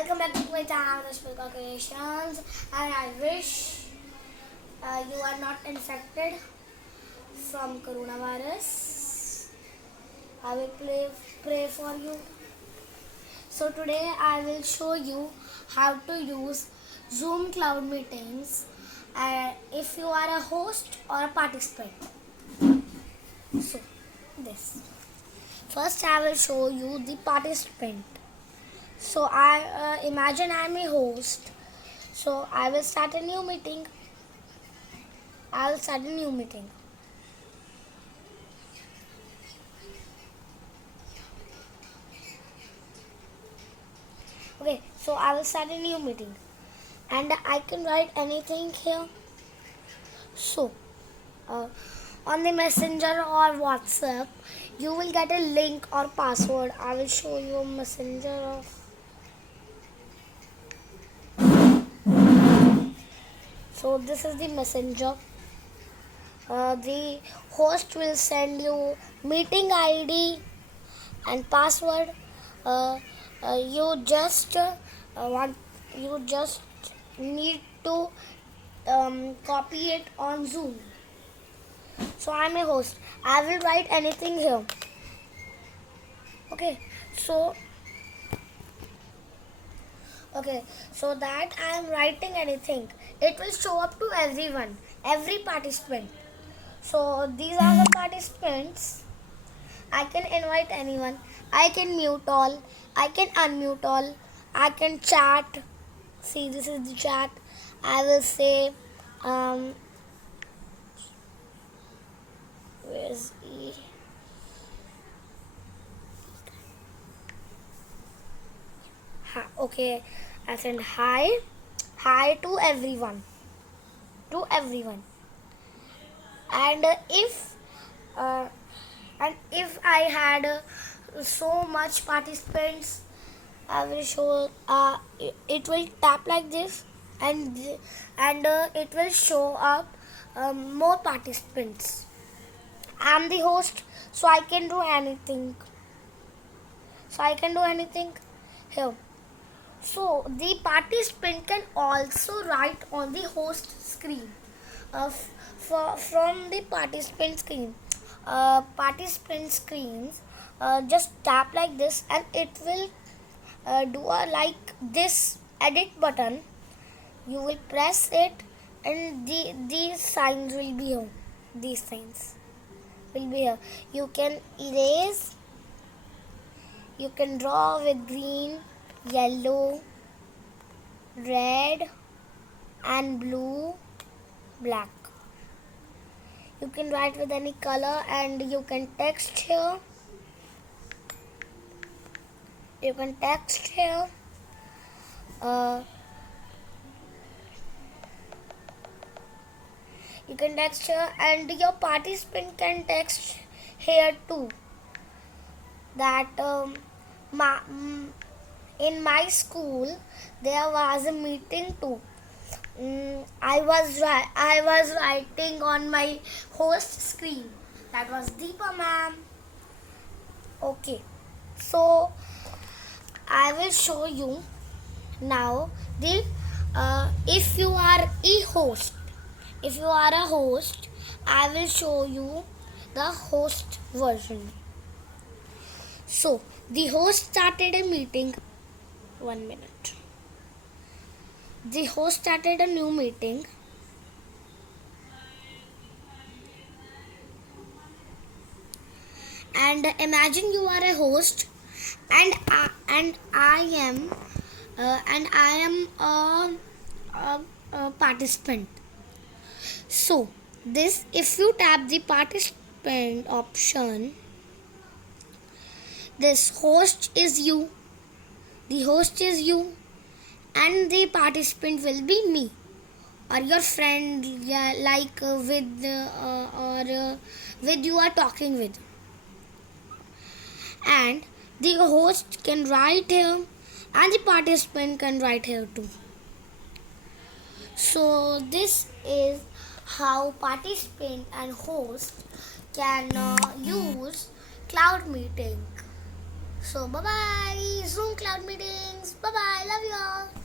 Welcome back to my channel, The Spilka Creations, and I wish you are not infected from coronavirus. I will pray for you. So today I will show you how to use Zoom Cloud Meetings if you are a host or a participant. So this. First I will show you the participant. So I imagine I am a host. So I will start a new meeting. Okay, so I will start a new meeting. And I can write anything here. So on the Messenger or WhatsApp, you will get a link or password. I will show you a Messenger of. So this is the Messenger. The host will send you meeting ID and password. You just need to copy it on Zoom. So I'm a host. I will write anything here. Okay, so that I am writing anything, it will show up to everyone, every participant. So these are the participants. I can invite anyone. I can mute all. I can unmute all. I can chat. See, this is the chat. I will say, where's E? Okay, I send hi to everyone, and if I had so much participants, I will show. It will tap like this, and it will show up more participants. I'm the host, so I can do anything. Here. So the participant can also write on the host screen. From the participant screen, just tap like this, and it will do a like this edit button. You will press it, and these signs will be here. These signs will be here. You can erase. You can draw with green, yellow, red, and blue, black. You can write with any color, and you can text here. You can text here. And your participant can text here too. That in my school there was a meeting too. I was writing on my host screen. That was Deepa ma'am. Okay, so I will show you now the if you are a host. If you are a host, I will show you the host version. So the host started a meeting. 1 minute. The host started a new meeting. And imagine you are a host, and I am a participant. So this, if you tap the participant option, this host is you. The host is you, and the participant will be me or your friend, with you are talking with. And the host can write here, and the participant can write here too. So this is how participant and host can use cloud meeting. So bye bye, Zoom Cloud Meetings. Bye bye. Love you all.